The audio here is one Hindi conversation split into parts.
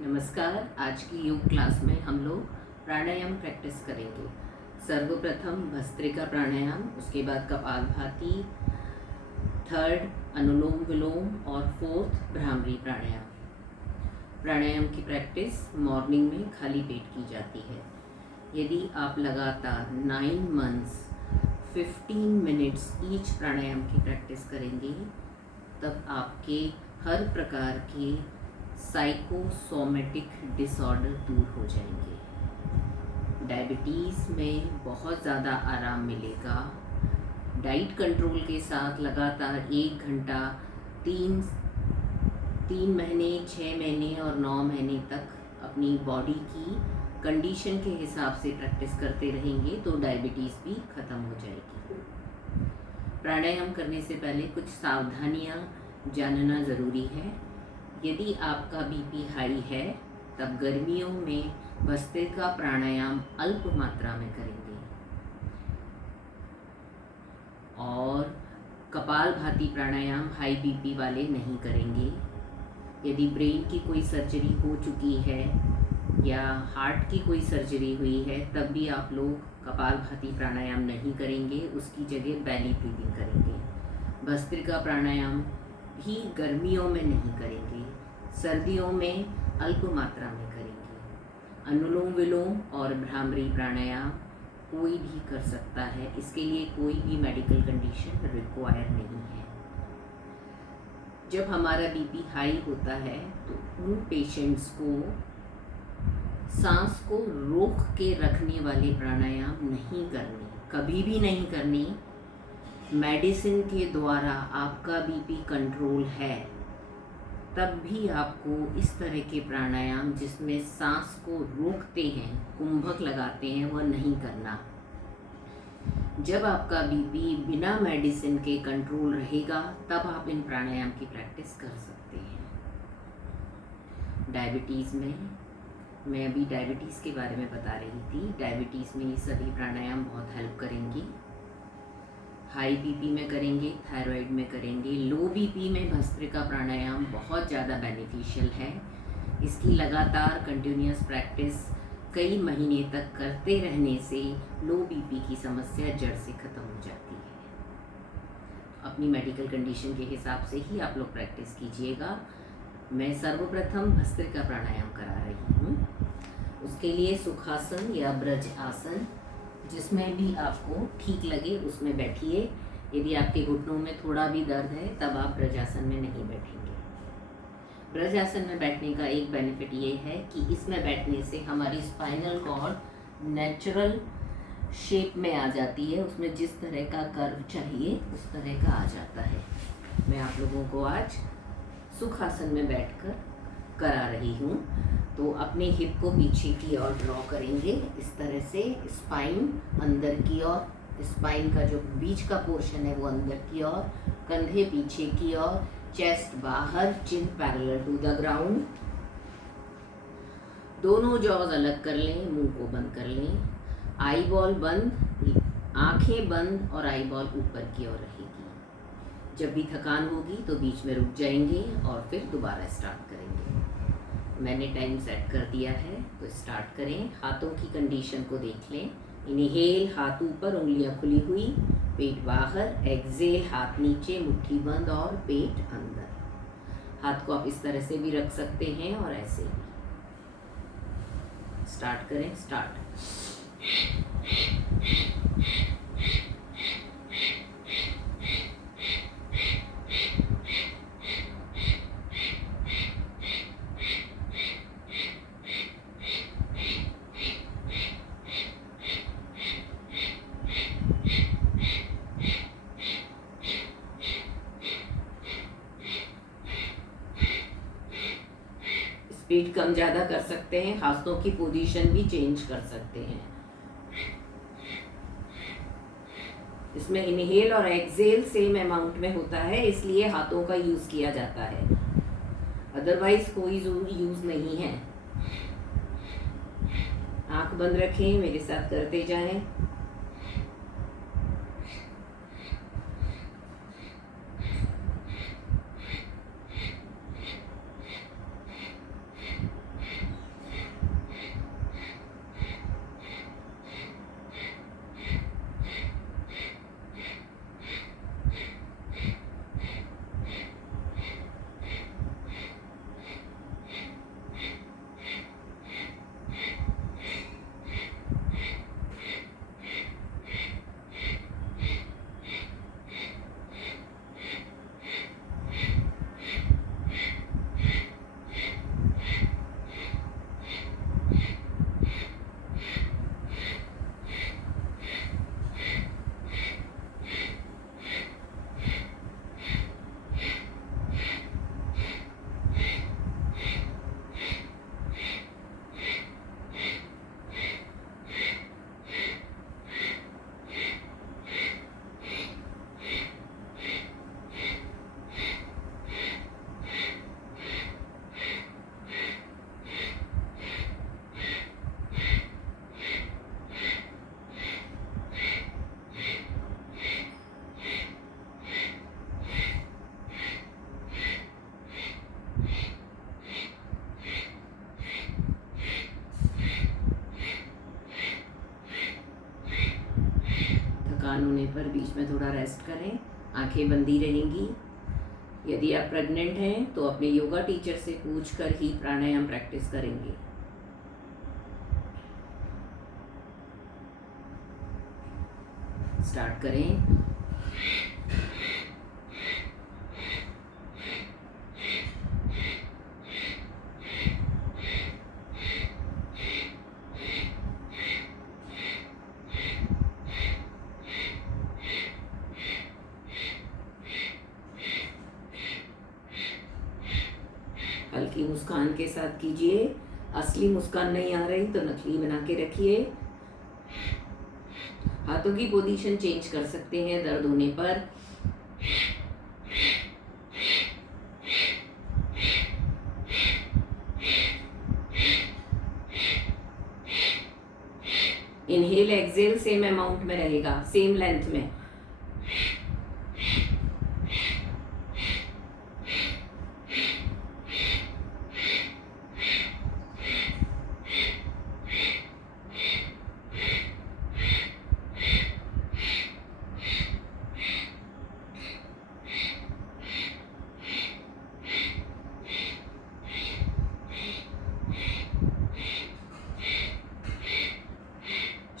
नमस्कार। आज की योग क्लास में हम लोग प्राणायाम प्रैक्टिस करेंगे। सर्वप्रथम भस्त्रिका प्राणायाम, उसके बाद कपालभाति, थर्ड अनुलोम विलोम और फोर्थ भ्रामरी प्राणायाम। प्राणायाम की प्रैक्टिस मॉर्निंग में खाली पेट की जाती है। यदि आप लगातार 9 मंथ्स 15 मिनट्स ईच प्राणायाम की प्रैक्टिस करेंगे तब आपके हर प्रकार के साइकोसोमेटिक डिसऑर्डर दूर हो जाएंगे। डायबिटीज़ में बहुत ज़्यादा आराम मिलेगा। डाइट कंट्रोल के साथ लगातार 1 घंटा 3 महीने, 6 महीने और 9 महीने तक अपनी बॉडी की कंडीशन के हिसाब से प्रैक्टिस करते रहेंगे तो डायबिटीज़ भी ख़त्म हो जाएगी। प्राणायाम करने से पहले कुछ सावधानियाँ जानना ज़रूरी है। यदि आपका बीपी हाई है तब गर्मियों में भस्त्रिका प्राणायाम अल्प मात्रा में करेंगे और कपालभाति प्राणायाम हाई बीपी वाले नहीं करेंगे। यदि ब्रेन की कोई सर्जरी हो चुकी है या हार्ट की कोई सर्जरी हुई है तब भी आप लोग कपालभाति प्राणायाम नहीं करेंगे, उसकी जगह बेली ब्रीदिंग करेंगे। भस्त्रिका प्राणायाम भी गर्मियों में नहीं करेंगे, सर्दियों में अल्प मात्रा में करेंगे। अनुलोम विलोम और भ्रामरी प्राणायाम कोई भी कर सकता है, इसके लिए कोई भी मेडिकल कंडीशन रिक्वायर नहीं है। जब हमारा बीपी हाई होता है तो उन पेशेंट्स को सांस को रोक के रखने वाले प्राणायाम नहीं करने, कभी भी नहीं करनी। मेडिसिन के द्वारा आपका बीपी कंट्रोल है तब भी आपको इस तरह के प्राणायाम जिसमें सांस को रोकते हैं, कुंभक लगाते हैं, वह नहीं करना। जब आपका बीपी बिना मेडिसिन के कंट्रोल रहेगा तब आप इन प्राणायाम की प्रैक्टिस कर सकते हैं। डायबिटीज़ में मैं अभी डायबिटीज़ के बारे में बता रही थी। डायबिटीज़ में ये सभी प्राणायाम बहुत हेल्प करेंगी। हाई बीपी में करेंगे, थायराइड में करेंगे। लो बीपी में भस्त्रिका प्राणायाम बहुत ज़्यादा बेनिफिशियल है। इसकी लगातार कंटिन्यूस प्रैक्टिस कई महीने तक करते रहने से लो बीपी की समस्या जड़ से ख़त्म हो जाती है। अपनी मेडिकल कंडीशन के हिसाब से ही आप लोग प्रैक्टिस कीजिएगा। मैं सर्वप्रथम भस्त्रिका प्राणायाम करा रही हूँ। उसके लिए सुखासन या ब्रज आसन, जिसमें भी आपको ठीक लगे उसमें बैठिए। यदि आपके घुटनों में थोड़ा भी दर्द है तब आप ब्रजासन में नहीं बैठेंगे। ब्रजासन में बैठने का एक बेनिफिट ये है कि इसमें बैठने से हमारी स्पाइनल कॉर्ड नेचुरल शेप में आ जाती है, उसमें जिस तरह का कर्व चाहिए उस तरह का आ जाता है। मैं आप लोगों को आज सुखासन में बैठकर करा रही हूँ। तो अपने हिप को पीछे की ओर ड्रॉ करेंगे इस तरह से, स्पाइन अंदर की ओर, स्पाइन का जो बीच का पोर्शन है वो अंदर की ओर, कंधे पीछे की ओर, चेस्ट बाहर, चिन पैरेलल टू द ग्राउंड। दोनों जॉज अलग कर लें, मुंह को बंद कर लें, आई बॉल बंद, आंखें बंद और आई बॉल ऊपर की ओर रहेगी। जब भी थकान होगी तो बीच में रुक जाएंगे और फिर दोबारा स्टार्ट करेंगे। मैंने टाइम सेट कर दिया है तो स्टार्ट करें। हाथों की कंडीशन को देख लें। इनहेल, हाथ ऊपर, उंगलियां खुली हुई, पेट बाहर। एक्सहेल, हाथ नीचे, मुट्ठी बंद और पेट अंदर। हाथ को आप इस तरह से भी रख सकते हैं और ऐसे भी। स्टार्ट करें। स्टार्ट। स्पीड कम ज़्यादा कर सकते हैं, हाथों की पोजीशन भी चेंज कर सकते हैं। इसमें इनहेल और एक्सहेल सेम अमाउंट में होता है, इसलिए हाथों का यूज़ किया जाता है, अदरवाइज कोई यूज़ नहीं है। आंख बंद रखें, मेरे साथ करते जाएं। होने पर बीच में थोड़ा रेस्ट करें, आंखें बंदी रहेंगी। यदि आप प्रेग्नेंट हैं तो अपने योगा टीचर से पूछकर ही प्राणायाम प्रैक्टिस करेंगे। स्टार्ट करें। हल्की मुस्कान के साथ कीजिए। असली मुस्कान नहीं आ रही तो नकली बना के रखिए। हाथों की पोजीशन चेंज कर सकते हैं दर्द होने पर। इनहेल एक्सेल सेम अमाउंट में रहेगा, सेम लेंथ में।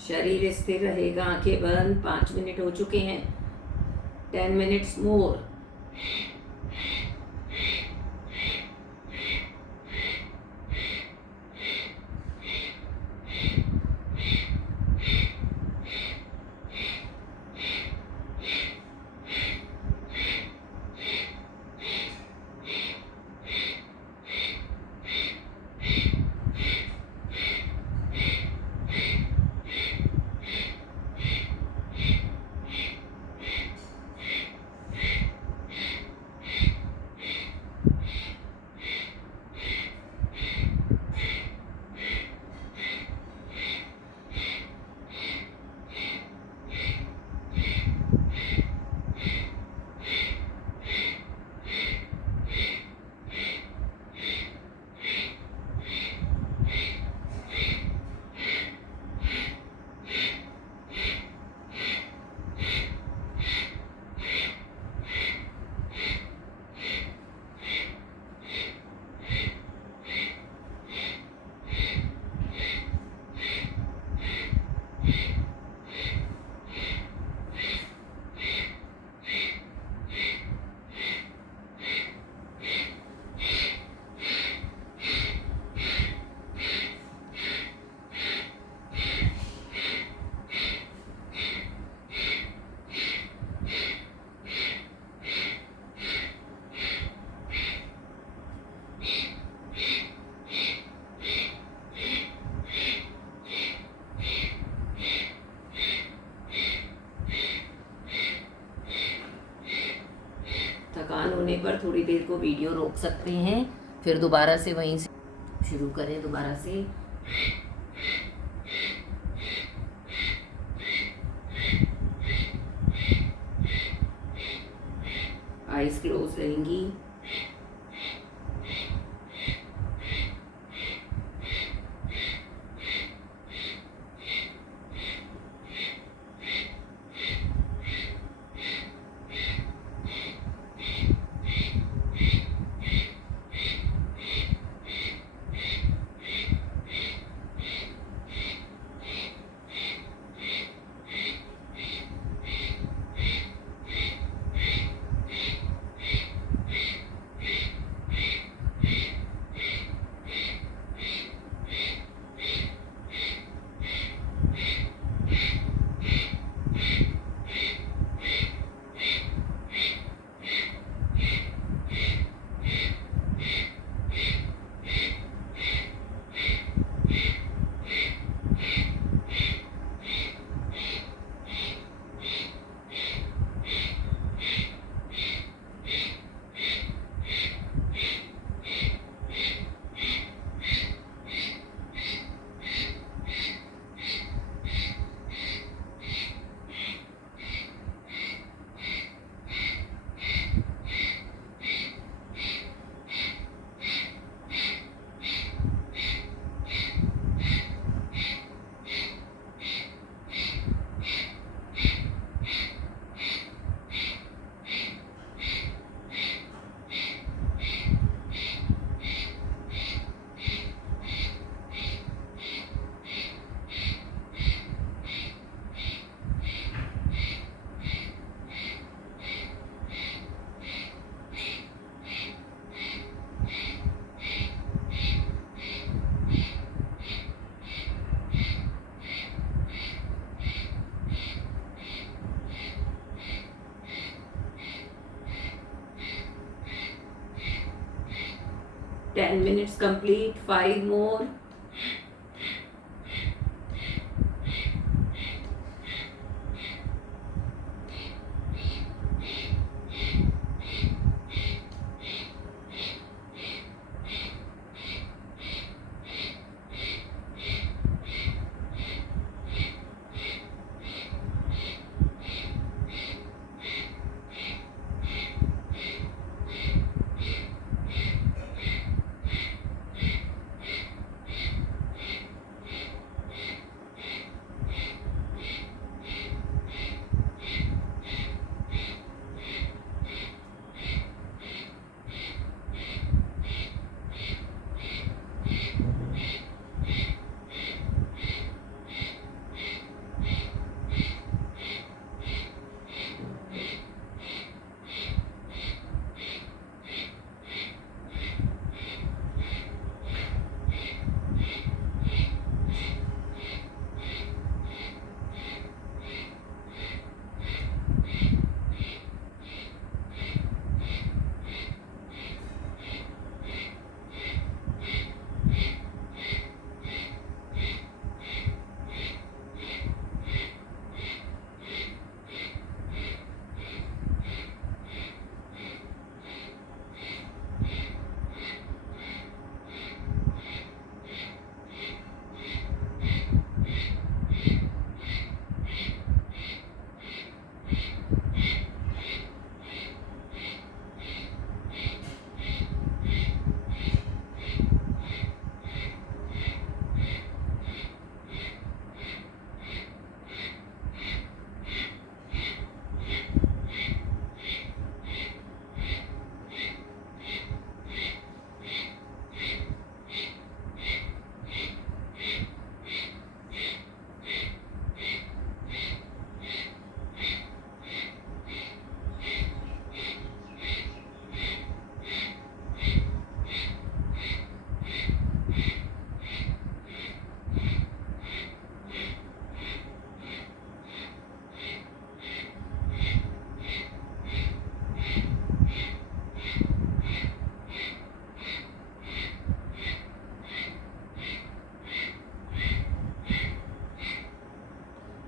शरीर स्थिर रहेगा, आंखें बंद। 5 मिनट हो चुके हैं। 10 मिनट्स मोर। थकान होने पर थोड़ी देर को वीडियो रोक सकते हैं, फिर दोबारा से वहीं से शुरू करें। दोबारा से आइज क्लोज रहेंगी। 10 minutes complete, 5 more.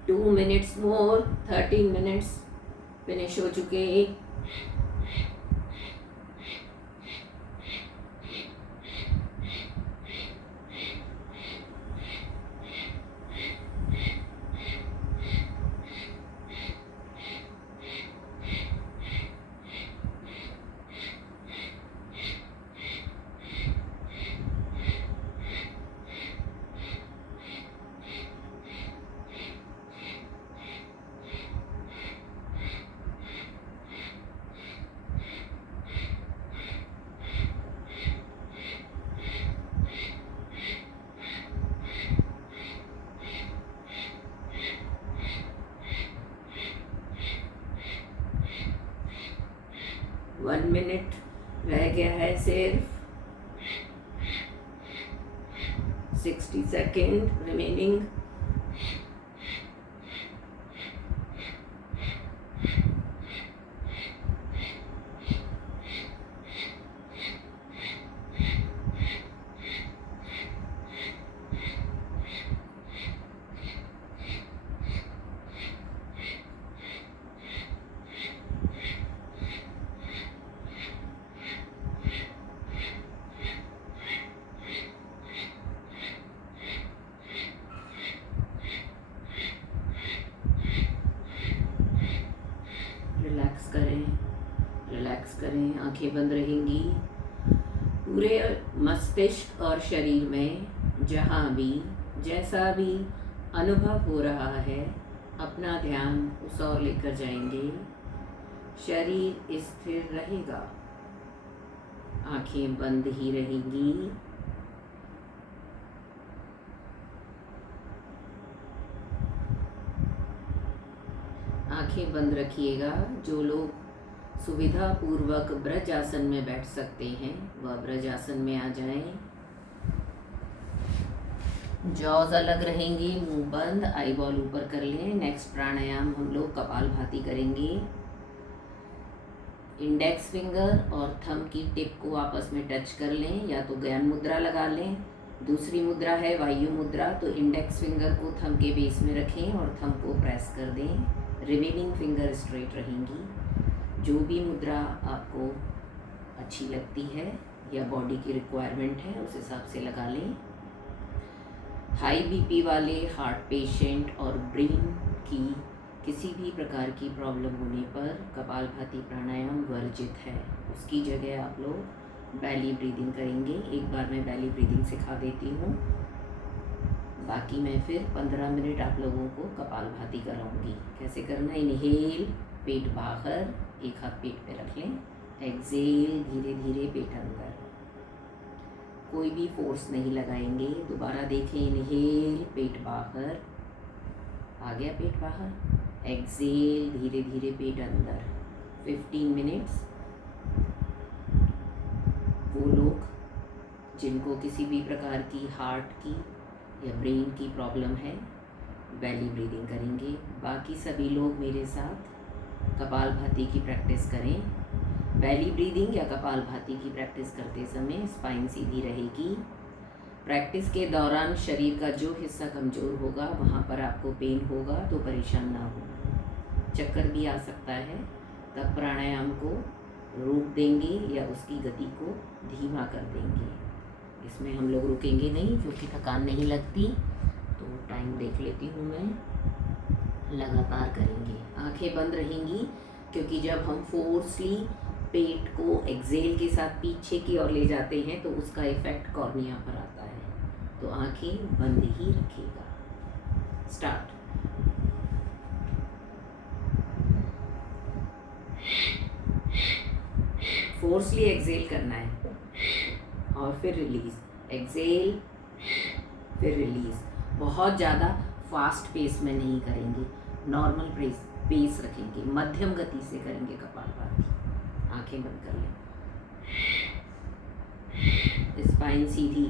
Two minutes more, 13 minutes finish हो चुके। वन मिनट रह गया है सिर्फ, 60 सेकेंड रिमेनिंग। रिलैक्स करें, आंखें बंद रहेंगी। पूरे मस्तिष्क और शरीर में जहाँ भी जैसा भी अनुभव हो रहा है, अपना ध्यान उस ओर लेकर जाएंगे। शरीर स्थिर रहेगा, आंखें बंद ही रहेंगी। आंखें बंद रखिएगा। जो लोग सुविधा पूर्वक ब्रज आसन में बैठ सकते हैं वह ब्रज आसन में आ जाएं। जॉज अलग रहेंगी, मुंह बंद, आई बॉल ऊपर कर लें। नेक्स्ट प्राणायाम हम लोग कपालभाति करेंगे। इंडेक्स फिंगर और थंब की टिप को आपस में टच कर लें, या तो ज्ञान मुद्रा लगा लें। दूसरी मुद्रा है वायु मुद्रा, तो इंडेक्स फिंगर को थंब के बेस में रखें और थंब को प्रेस कर दें। रिमेनिंग फिंगर स्ट्रेट रहेंगी। जो भी मुद्रा आपको अच्छी लगती है या बॉडी की रिक्वायरमेंट है उस हिसाब से लगा लें। हाई बीपी वाले, हार्ट पेशेंट और ब्रेन की किसी भी प्रकार की प्रॉब्लम होने पर कपालभाति प्राणायाम वर्जित है। उसकी जगह आप लोग बैली ब्रीदिंग करेंगे। एक बार मैं बैली ब्रीदिंग सिखा देती हूँ, बाकी मैं फिर 15 मिनट आप लोगों को कपालभाति कराऊंगी। कैसे करना, इनहेल पेट बाहर, एक हाथ पेट पे रख लें। एक्सेल धीरे धीरे पेट अंदर, कोई भी फोर्स नहीं लगाएंगे। दोबारा देखें, इनहेल पेट बाहर, आ गया पेट बाहर। एक्सेल धीरे धीरे पेट अंदर। 15 मिनट्स। वो लोग जिनको किसी भी प्रकार की हार्ट की या ब्रेन की प्रॉब्लम है बैली ब्रीदिंग करेंगे। बाकी सभी लोग मेरे साथ कपालभाति की प्रैक्टिस करें। बैली ब्रीदिंग या कपालभाति की प्रैक्टिस करते समय स्पाइन सीधी रहेगी। प्रैक्टिस के दौरान शरीर का जो हिस्सा कमज़ोर होगा वहाँ पर आपको पेन होगा तो परेशान ना हो। चक्कर भी आ सकता है, तब प्राणायाम को रोक देंगे या उसकी गति को धीमा कर देंगे। इसमें हम लोग रुकेंगे नहीं क्योंकि थकान नहीं लगती। तो टाइम देख लेती हूँ मैं, लगातार करेंगे। आंखें बंद रहेंगी क्योंकि जब हम फोर्सली पेट को एक्सेल के साथ पीछे की ओर ले जाते हैं तो उसका इफ़ेक्ट कॉर्निया पर आता है। तो आंखें बंद ही रखिएगा। स्टार्ट। फोर्सली एक्सेल करना है और फिर रिलीज। एक्सेल फिर रिलीज। बहुत ज़्यादा फास्ट पेस में नहीं करेंगे, नॉर्मल पेस रखेंगे, मध्यम गति से करेंगे कपालभाति। आंखें बंद कर लें। स्पाइन सीधी।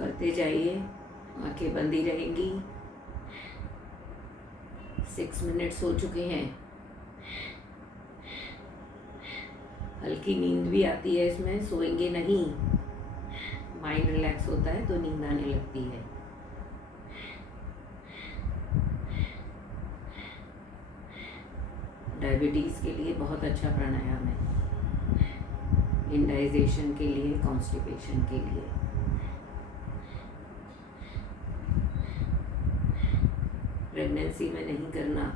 करते जाइए, आंखें बंद ही रहेंगी। 6 मिनट्स हो चुके हैं। हल्की नींद भी आती है इसमें, सोएंगे नहीं, माइंड रिलैक्स होता है तो नींद आने लगती है। डायबिटीज़ के लिए बहुत अच्छा प्राणायाम है, इंडाइजेशन के लिए, कॉन्स्टिपेशन के लिए। प्रेगनेंसी में नहीं करना।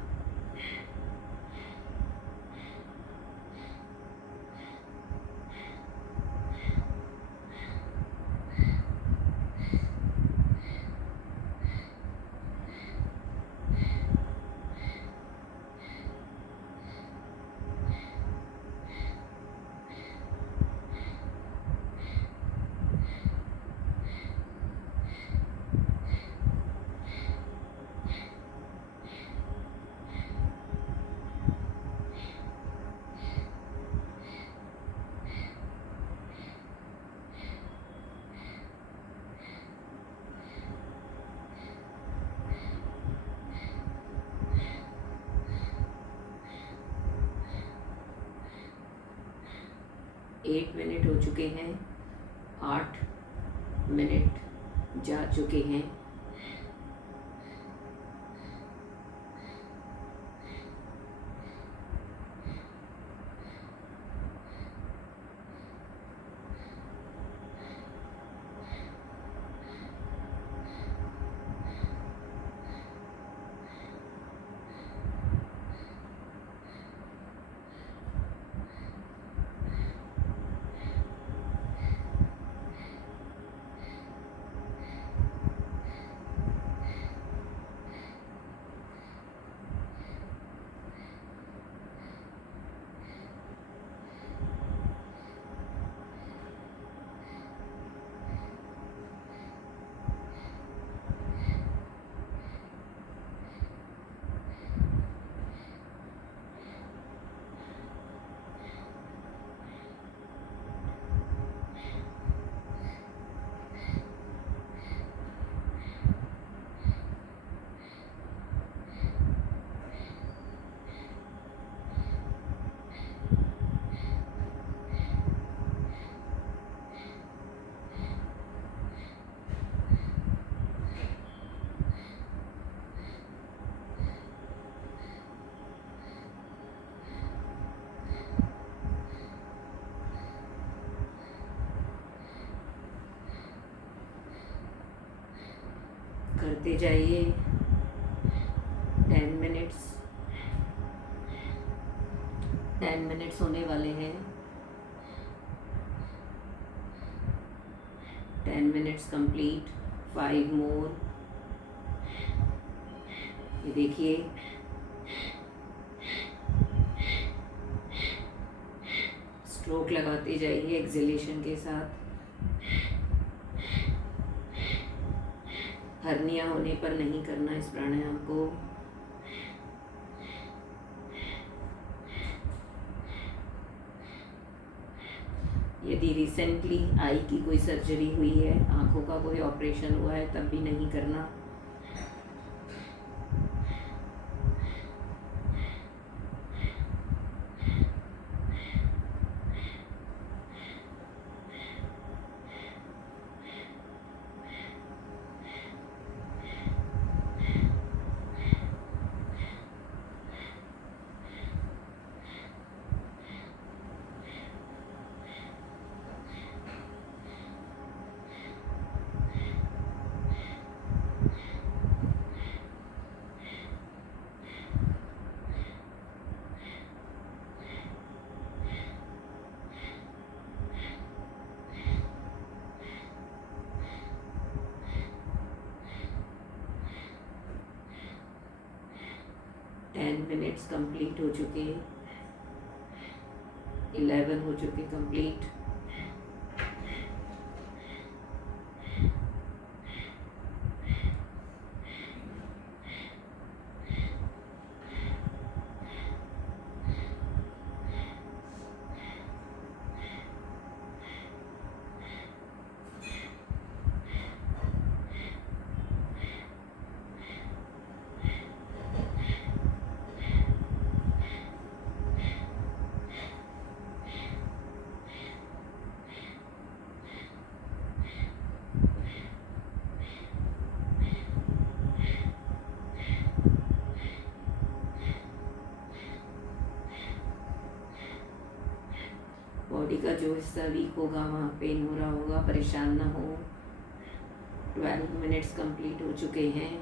एट मिनट हो चुके हैं, 8 मिनट जा चुके हैं। करते जाइए। 10 मिनट्स होने वाले हैं। 10 मिनट्स कंप्लीट। 5 मोर। ये देखिए, स्ट्रोक लगाते जाइए एक्सहेलेशन के साथ। हर्निया होने पर नहीं करना इस प्राणायाम को। यदि रिसेंटली आई की कोई सर्जरी हुई है, आंखों का कोई ऑपरेशन हुआ है, तब भी नहीं करना। मिनट्स कंप्लीट हो चुके हैं। 11 हो चुके कंप्लीट। जो हिस्सा वीक होगा वहाँ पेन हो रहा होगा, परेशान ना हो। 12 मिनट्स कंप्लीट हो चुके हैं।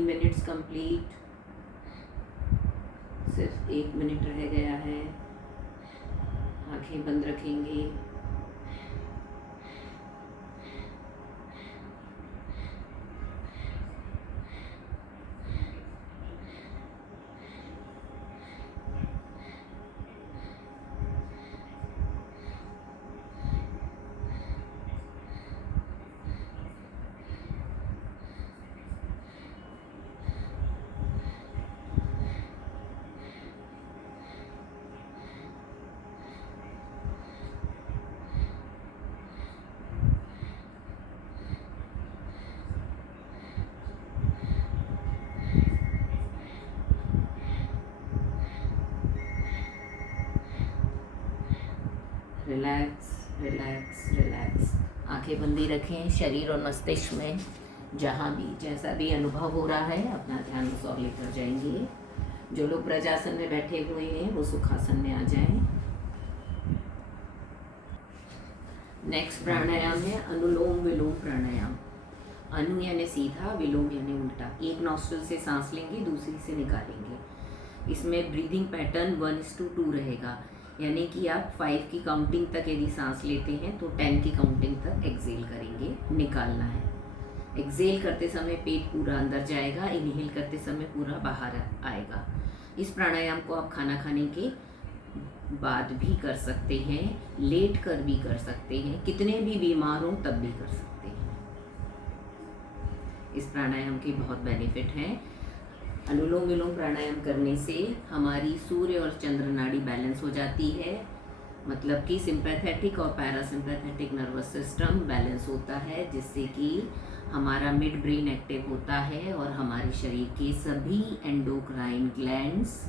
Minutes complete. सिर्फ 1 मिनट रह गया है। आंखें बंद रखेंगे। Relax relax relax. आंखें बंदी रखें। शरीर और मस्तिष्क में जहाँ भी जैसा भी अनुभव हो रहा है अपना ध्यान उस ओर लेकर जाएंगे। जो लोग ब्रजासन में बैठे हुए हैं वो सुखासन में आ जाएं। नेक्स्ट प्राणायाम है अनुलोम विलोम प्राणायाम। अनु यानी सीधा, विलोम यानी उल्टा। एक नॉस्ट्रल से सांस लेंगे, दूसरी से निकालेंगे। इसमें ब्रीदिंग पैटर्न 1:2 रहेगा, यानी कि आप 5 की काउंटिंग तक यदि सांस लेते हैं तो 10 की काउंटिंग तक एक्सेल करेंगे, निकालना है। एक्सेल करते समय पेट पूरा अंदर जाएगा, इनहेल करते समय पूरा बाहर आएगा। इस प्राणायाम को आप खाना खाने के बाद भी कर सकते हैं, लेट कर भी कर सकते हैं, कितने भी बीमार हों तब भी कर सकते हैं। इस प्राणायाम के बहुत बेनिफिट हैं। अनुलोम विलोम प्राणायाम करने से हमारी सूर्य और चंद्र नाड़ी बैलेंस हो जाती है, मतलब कि सिंपैथेटिक और पैरासिम्पैथेटिक नर्वस सिस्टम बैलेंस होता है, जिससे कि हमारा मिड ब्रेन एक्टिव होता है और हमारे शरीर के सभी एंडोक्राइन ग्लैंड्स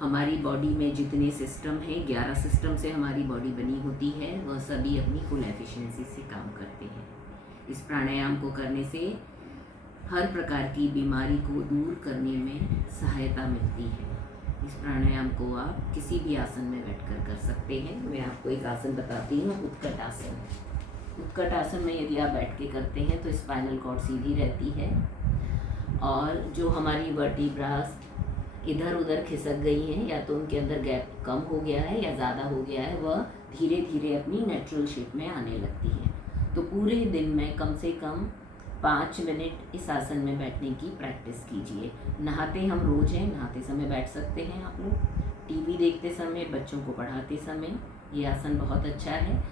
हमारी बॉडी में जितने सिस्टम हैं, 11 सिस्टम से हमारी बॉडी बनी होती है, वह सभी अपनी फुल एफिशिएंसी से काम करते हैं। इस प्राणायाम को करने से हर प्रकार की बीमारी को दूर करने में सहायता मिलती है। इस प्राणायाम को आप किसी भी आसन में बैठकर कर सकते हैं। मैं आपको एक आसन बताती हूँ, उत्कट आसन। उत्कट आसन में यदि आप बैठ के करते हैं तो स्पाइनल कॉर्ड सीधी रहती है और जो हमारी वर्टिब्रास इधर उधर खिसक गई हैं या तो उनके अंदर गैप कम हो गया है या ज़्यादा हो गया है, वह धीरे धीरे अपनी नेचुरल शेप में आने लगती है। तो पूरे दिन में कम से कम 5 मिनट इस आसन में बैठने की प्रैक्टिस कीजिए। नहाते हम रोज़ हैं, नहाते समय बैठ सकते हैं आप लोग, टीवी देखते समय, बच्चों को पढ़ाते समय, ये आसन बहुत अच्छा है।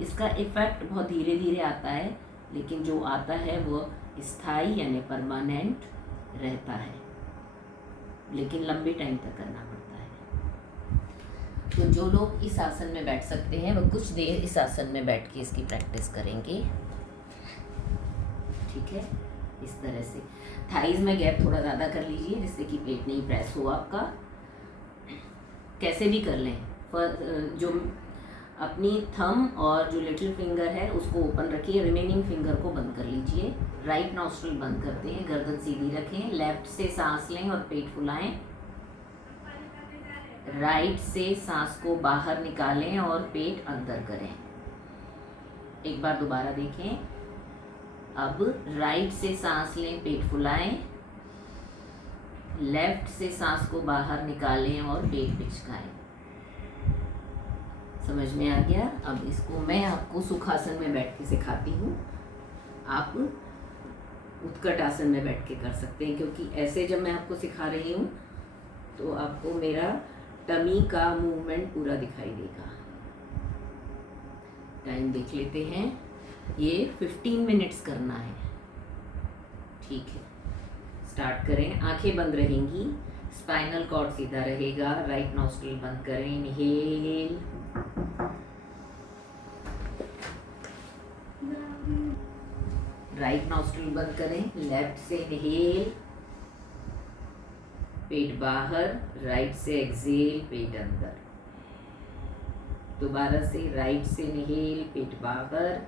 इसका इफ़ेक्ट बहुत धीरे धीरे आता है, लेकिन जो आता है वो स्थायी यानी परमानेंट रहता है, लेकिन लंबे टाइम तक करना पड़ता है। तो जो लोग इस आसन में बैठ सकते हैं वह कुछ देर इस आसन में बैठ के इसकी प्रैक्टिस करेंगे। ठीक है, इस तरह से थाइज में गैप थोड़ा ज़्यादा कर लीजिए जिससे कि पेट नहीं प्रेस हो आपका। कैसे भी कर लें, जो अपनी थंब और जो लिटिल फिंगर है उसको ओपन रखिए, रिमेनिंग फिंगर को बंद कर लीजिए। राइट नॉस्ट्रिल बंद करते हैं, गर्दन सीधी रखें, लेफ्ट से सांस लें और पेट फुलाएं। राइट से सांस को बाहर निकालें और पेट अंदर करें। एक बार दोबारा देखें। अब राइट से सांस लें, पेट फुलाएं, लेफ्ट से सांस को बाहर निकालें और पेट पिचकाएं। समझ में आ गया? अब इसको मैं आपको सुखासन में बैठ के सिखाती हूँ। आप उत्कट आसन में बैठ के कर सकते हैं, क्योंकि ऐसे जब मैं आपको सिखा रही हूँ तो आपको मेरा टमी का मूवमेंट पूरा दिखाई देगा। टाइम देख लेते हैं, ये 15 मिनट्स करना है। ठीक है, स्टार्ट करें। आंखें बंद रहेंगी, स्पाइनल कॉर्ड सीधा रहेगा। राइट नॉस्ट्रिल बंद करें, इनहेल, राइट नॉस्ट्रिल बंद करें, लेफ्ट से इनहेल, पेट बाहर, राइट से एक्सहेल, पेट अंदर। दोबारा से राइट से इनहेल, पेट बाहर,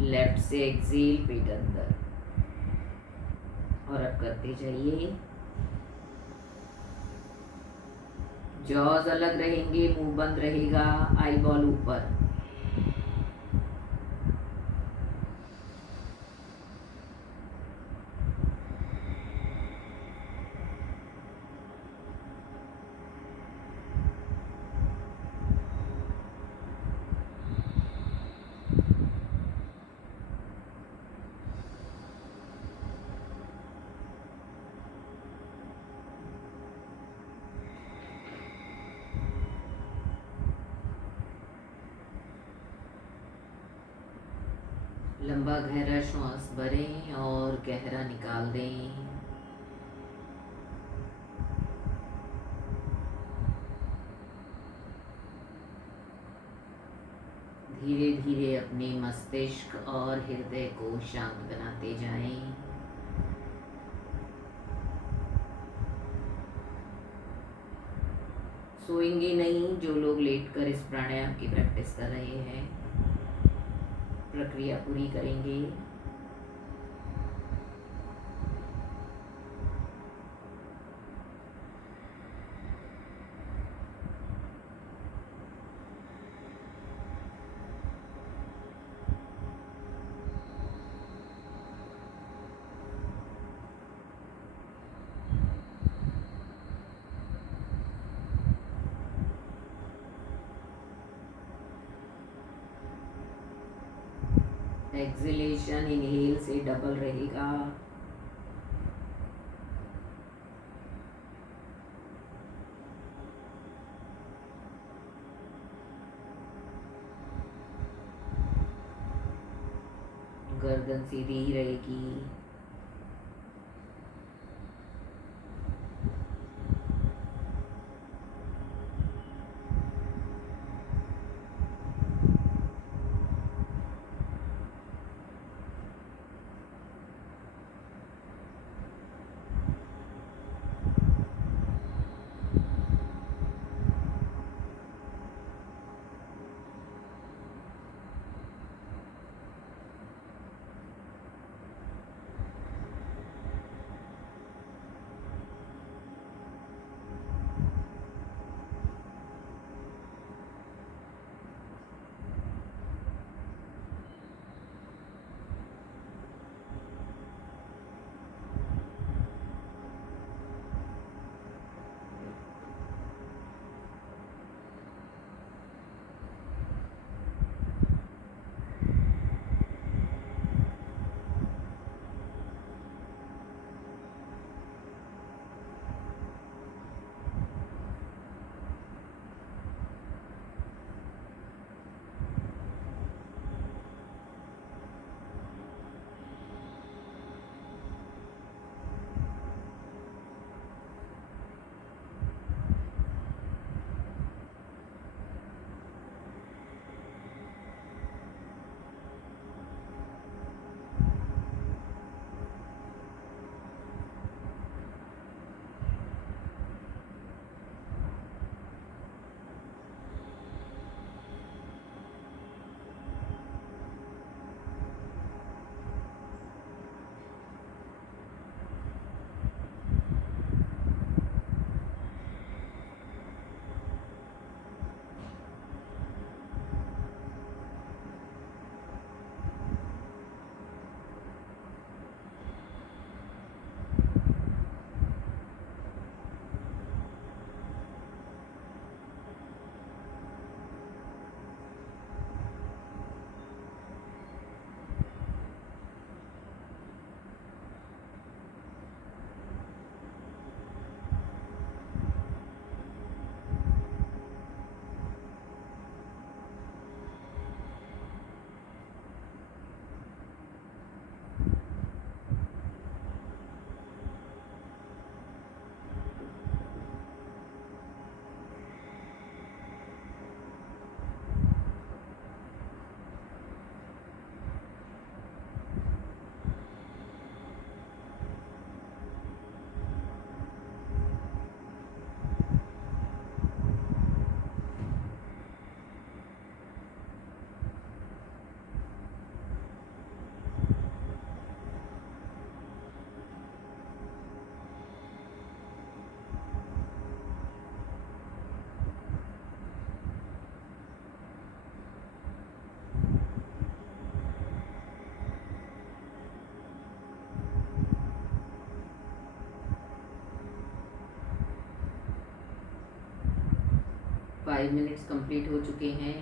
लेफ्ट से एक्सहेल, पेट अंदर। और अब करते जाइए। जॉज अलग रहेंगे, मुंह बंद रहेगा, आई बॉल ऊपर। लंबा गहरा श्वास भरें और गहरा निकाल दें। धीरे धीरे अपने मस्तिष्क और हृदय को शांत बनाते जाएं। सोएंगे नहीं जो लोग लेटकर इस प्राणायाम की प्रैक्टिस कर रहे हैं, प्रक्रिया पूरी करेंगे। एक्सलेशन इनहेल से डबल रहेगा। गर्दन सीधी ही रहेगी। 5 मिनट्स कंप्लीट हो चुके हैं।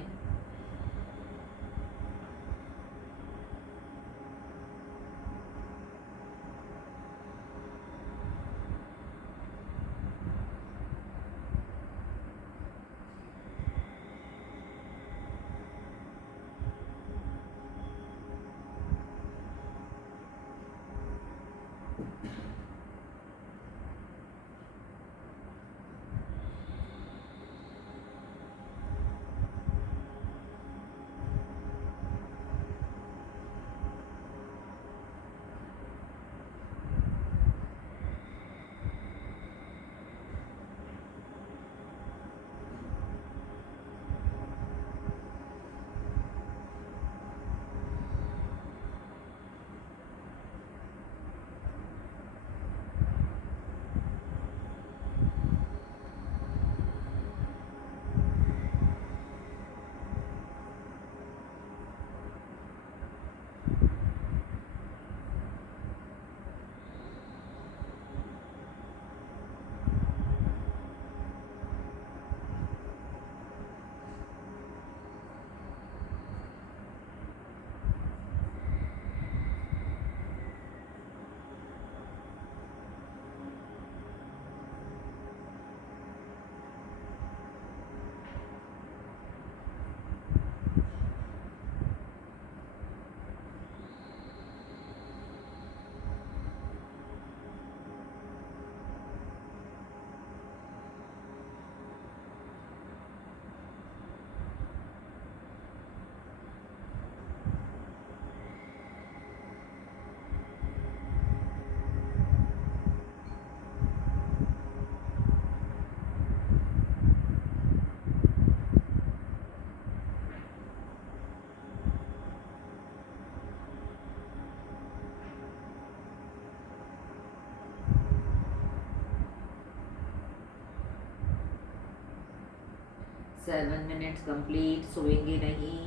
सेवन मिनट्स कंप्लीट, सोएंगे नहीं।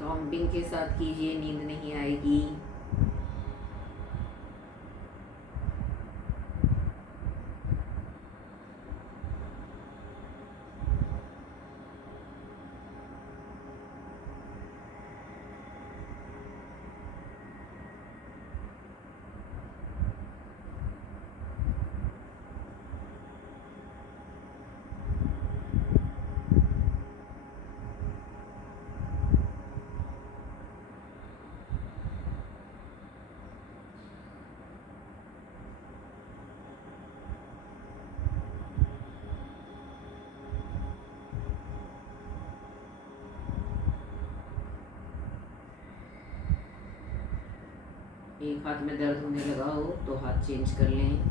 काउंटिंग के साथ कीजिए, नींद नहीं आएगी। एक हाथ में दर्द होने लगा हो तो हाथ चेंज कर लें।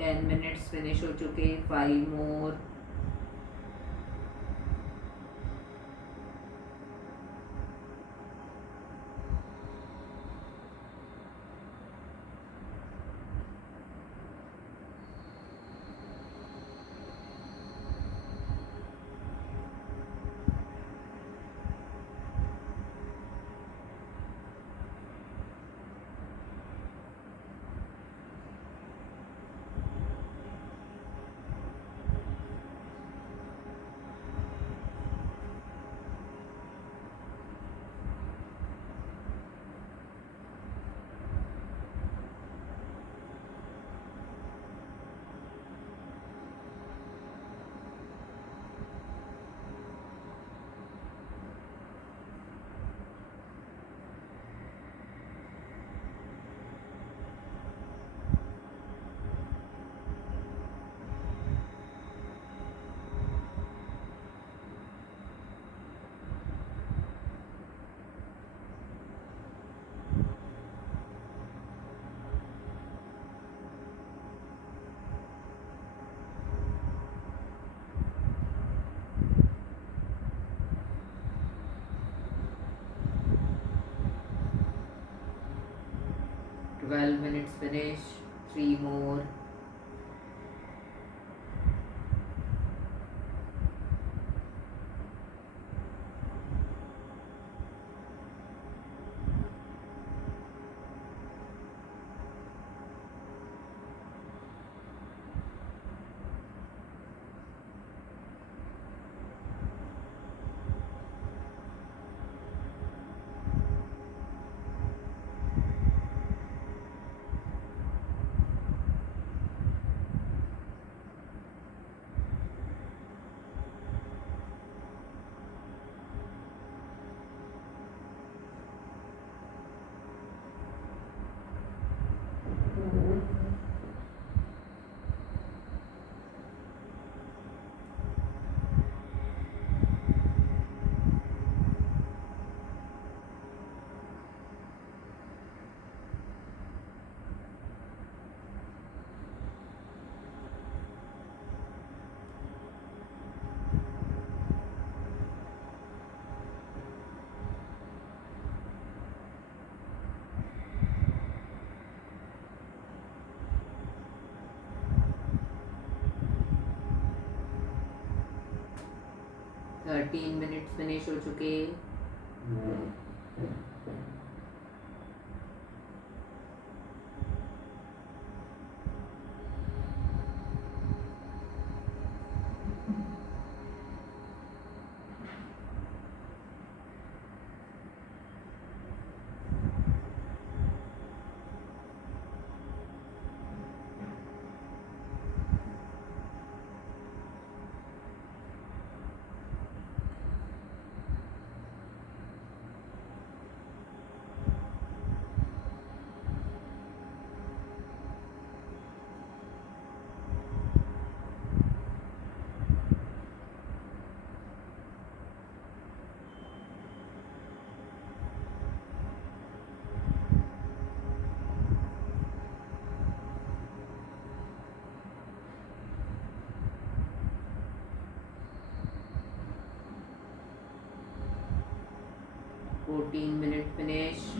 टेन मिनट्स फिनिश हो चुके, 5 मोर। 12 minutes finish, 3 more. Thirteen minutes finish हो चुके। Fourteen minute finish.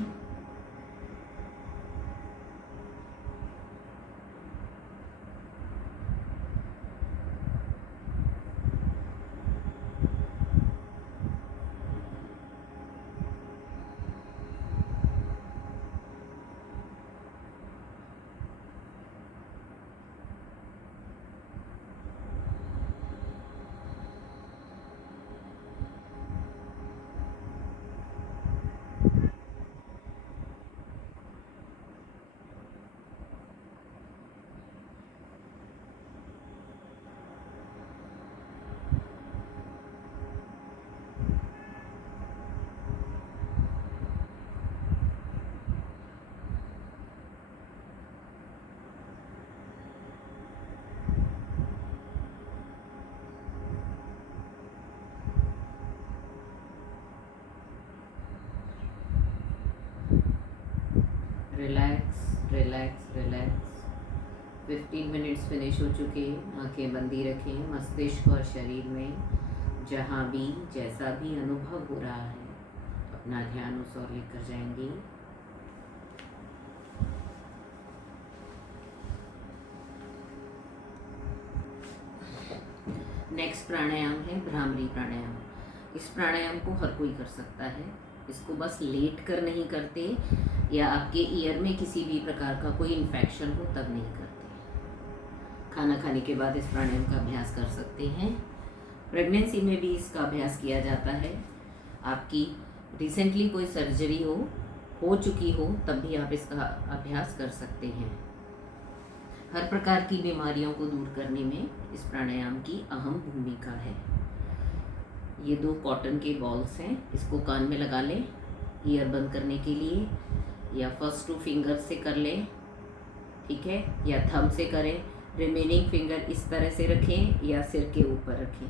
Relax relax relax. 15 minutes finish हो चुके। आंखें बंदी रखें। मस्तिष्क और शरीर में जहाँ भी जैसा भी अनुभव हो रहा है अपना ध्यान उस ओर लेकर जाएंगे। नेक्स्ट प्राणायाम है भ्रामरी प्राणायाम। इस प्राणायाम को हर कोई कर सकता है। इसको बस लेट कर नहीं करते या आपके ईयर में किसी भी प्रकार का कोई इन्फेक्शन हो तब नहीं करते। खाना खाने के बाद इस प्राणायाम का अभ्यास कर सकते हैं। प्रेगनेंसी में भी इसका अभ्यास किया जाता है। आपकी रिसेंटली कोई सर्जरी हो चुकी हो तब भी आप इसका अभ्यास कर सकते हैं। हर प्रकार की बीमारियों को दूर करने में इस प्राणायाम की अहम भूमिका है। ये 2 कॉटन के बॉल्स हैं। इसको कान में लगा लें ईयर बंद करने के लिए, या फर्स्ट 2 फिंगर से कर लें, ठीक है, या थंब से करें। रिमेनिंग फिंगर इस तरह से रखें या सिर के ऊपर रखें,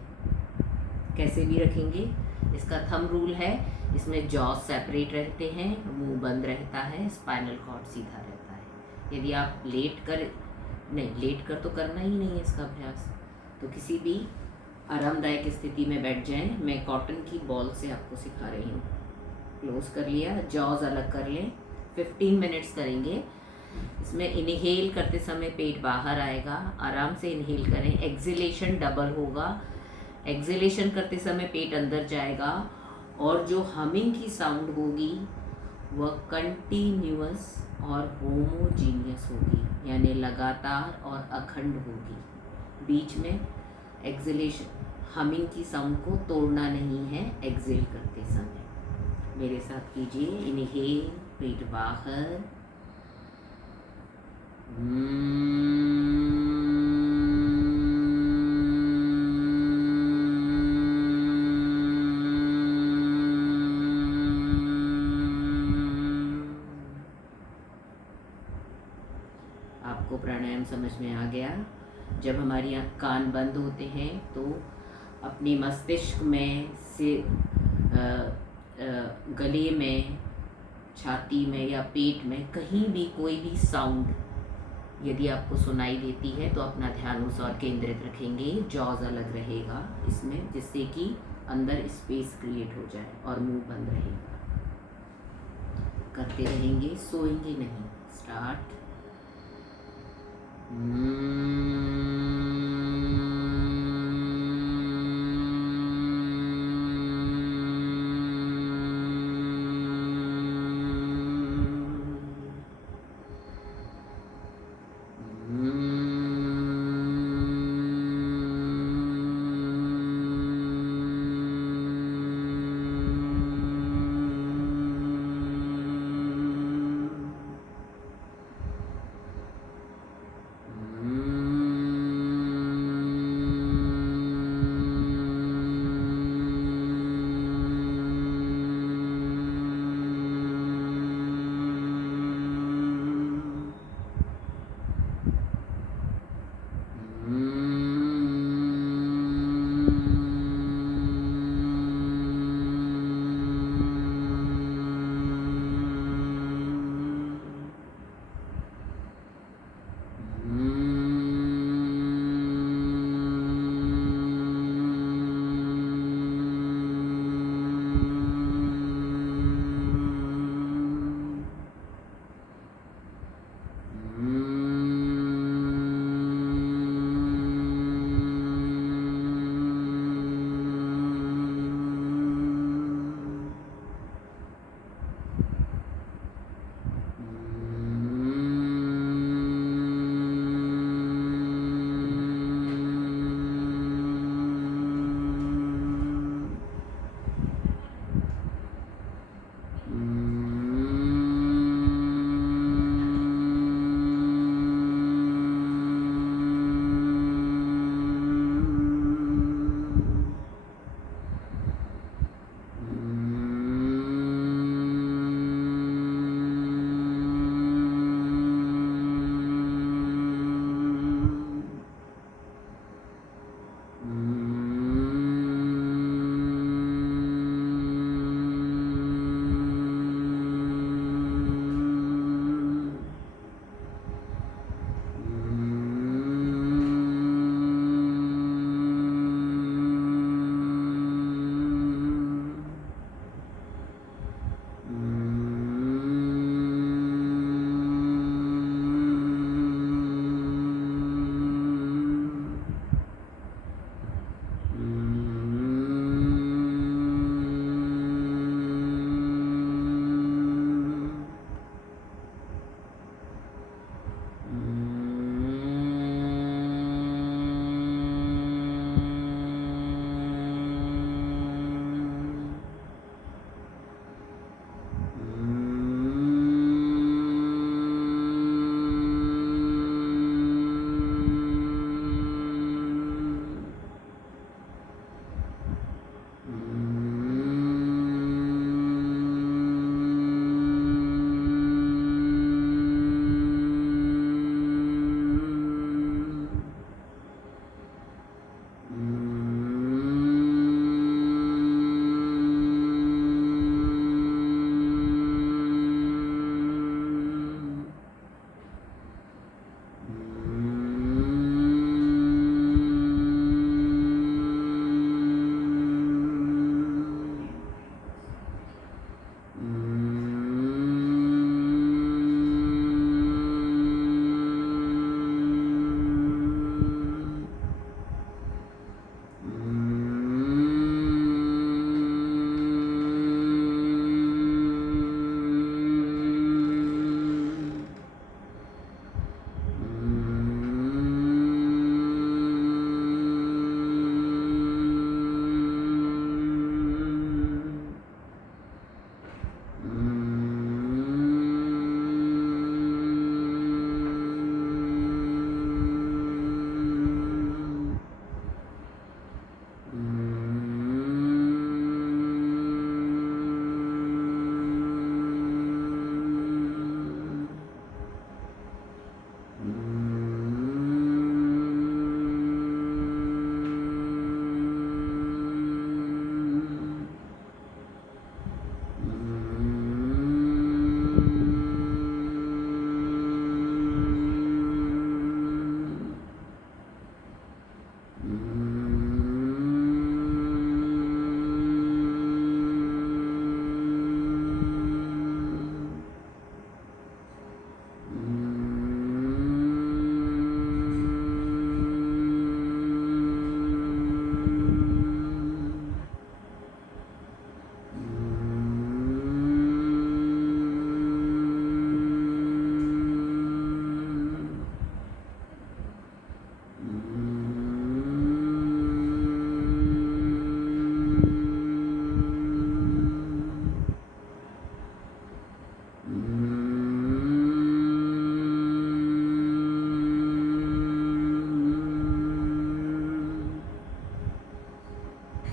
कैसे भी रखेंगे। इसका थंब रूल है, इसमें जॉ सेपरेट रहते हैं, मुंह बंद रहता है, स्पाइनल कॉर्ड सीधा रहता है। यदि आप लेट कर तो करना ही नहीं है इसका अभ्यास, तो किसी भी आरामदायक स्थिति में बैठ जाएं। मैं कॉटन की बॉल से आपको सिखा रही हूँ। क्लोज कर लिया, जॉज अलग कर लें। 15 मिनट्स करेंगे। इसमें इनहेल करते समय पेट बाहर आएगा, आराम से इनहेल करें, एक्सहेलेशन डबल होगा, एक्सहेलेशन करते समय पेट अंदर जाएगा और जो हमिंग की साउंड होगी वह कंटिन्यूअस और होमोजीनियस होगी, यानी लगातार और अखंड होगी। बीच में एक्सहेलेशन हमिंग की साउंड को तोड़ना नहीं है एक्सहेल करते समय। मेरे साथ कीजिए, इनहेल पेट बाहर, आपको प्राणायाम समझ में आ गया। जब हमारी कान बंद होते हैं तो अपने मस्तिष्क में से गले में, छाती में या पेट में कहीं भी कोई भी साउंड यदि आपको सुनाई देती है तो अपना ध्यान उस ओर केंद्रित रखेंगे। जॉज अलग रहेगा इसमें, जिससे कि अंदर स्पेस क्रिएट हो जाए और मुंह बंद रहेगा। करते रहेंगे, सोएंगे नहीं। स्टार्ट।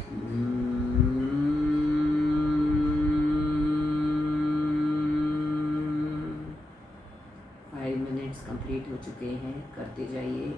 5 मिनट्स कंप्लीट हो चुके हैं, करते जाइए।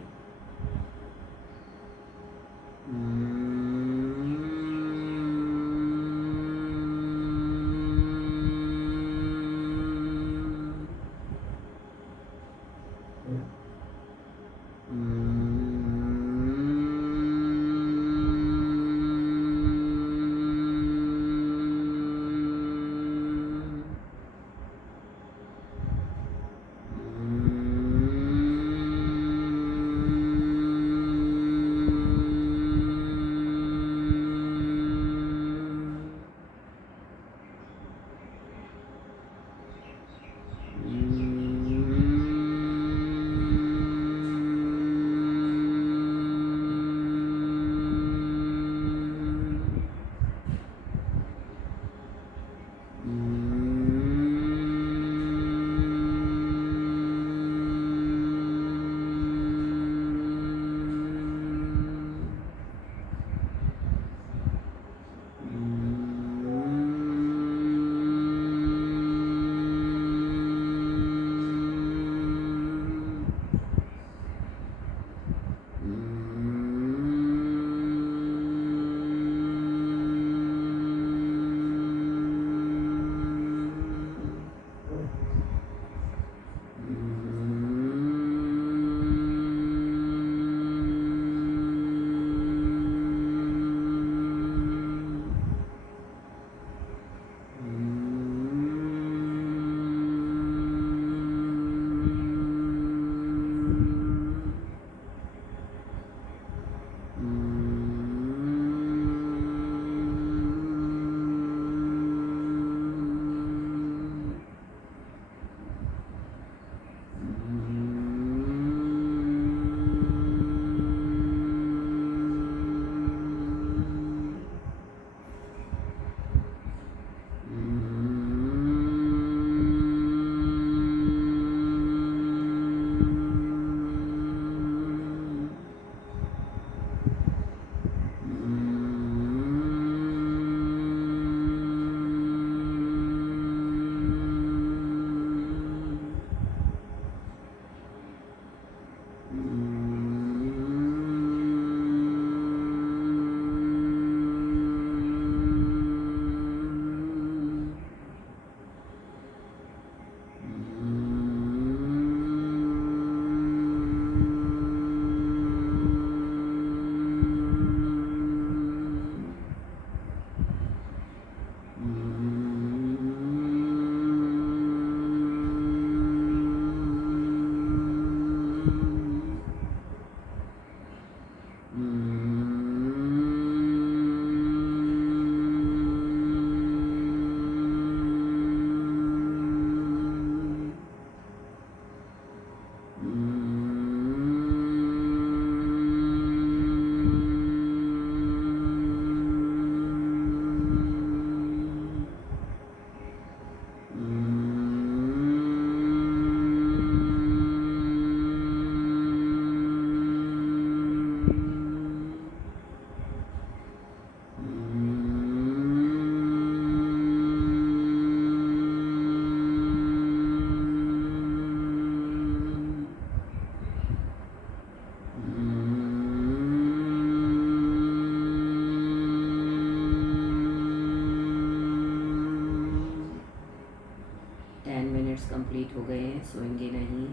कंप्लीट हो गए हैं, सोएंगे नहीं,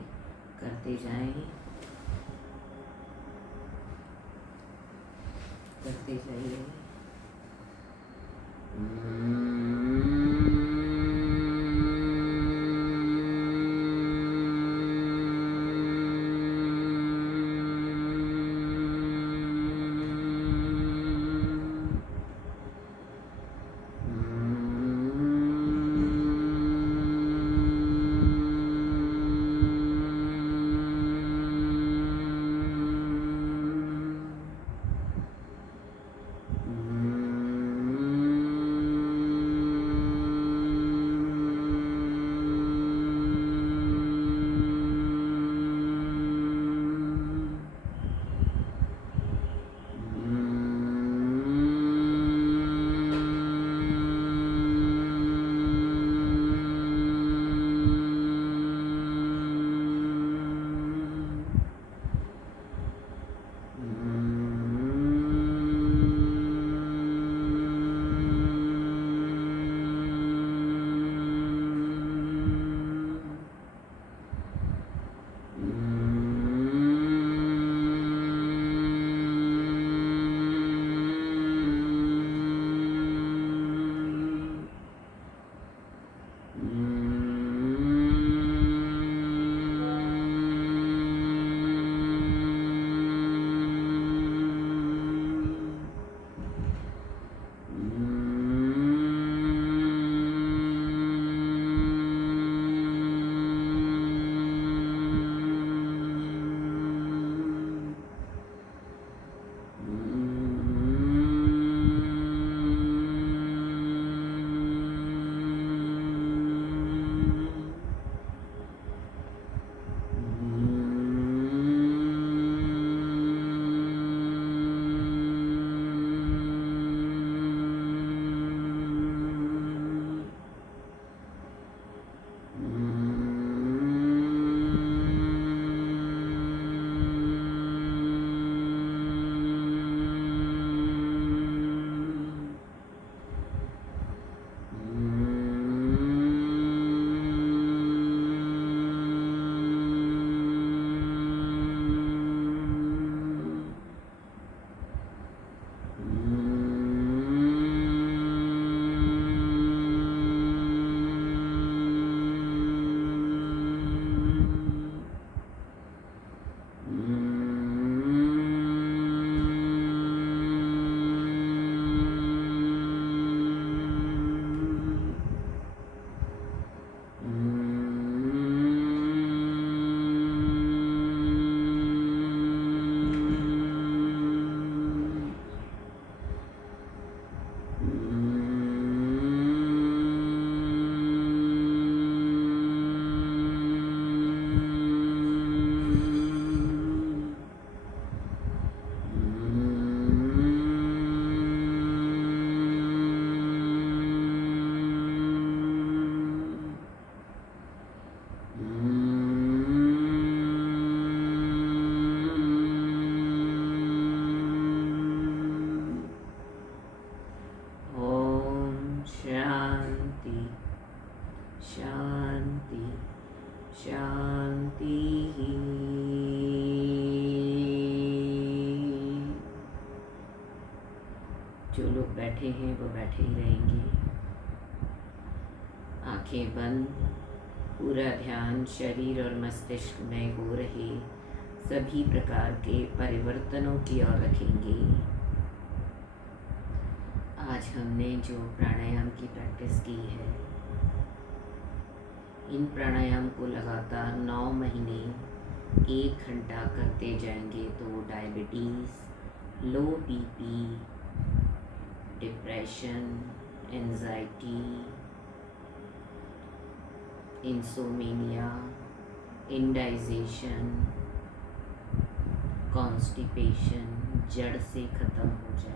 करते जाएं, करते जाइए। जो लोग बैठे हैं वो बैठे ही रहेंगे, आंखें बंद। पूरा ध्यान शरीर और मस्तिष्क में हो रहे सभी प्रकार के परिवर्तनों की ओर रखेंगे। आज हमने जो प्राणायाम की प्रैक्टिस की है, इन प्राणायाम को लगातार 9 महीने 1 घंटा करते जाएंगे तो डायबिटीज़, लो BP, depression, anxiety, insomnia, indigestion, constipation जड़ से ख़त्म हो जाएगा।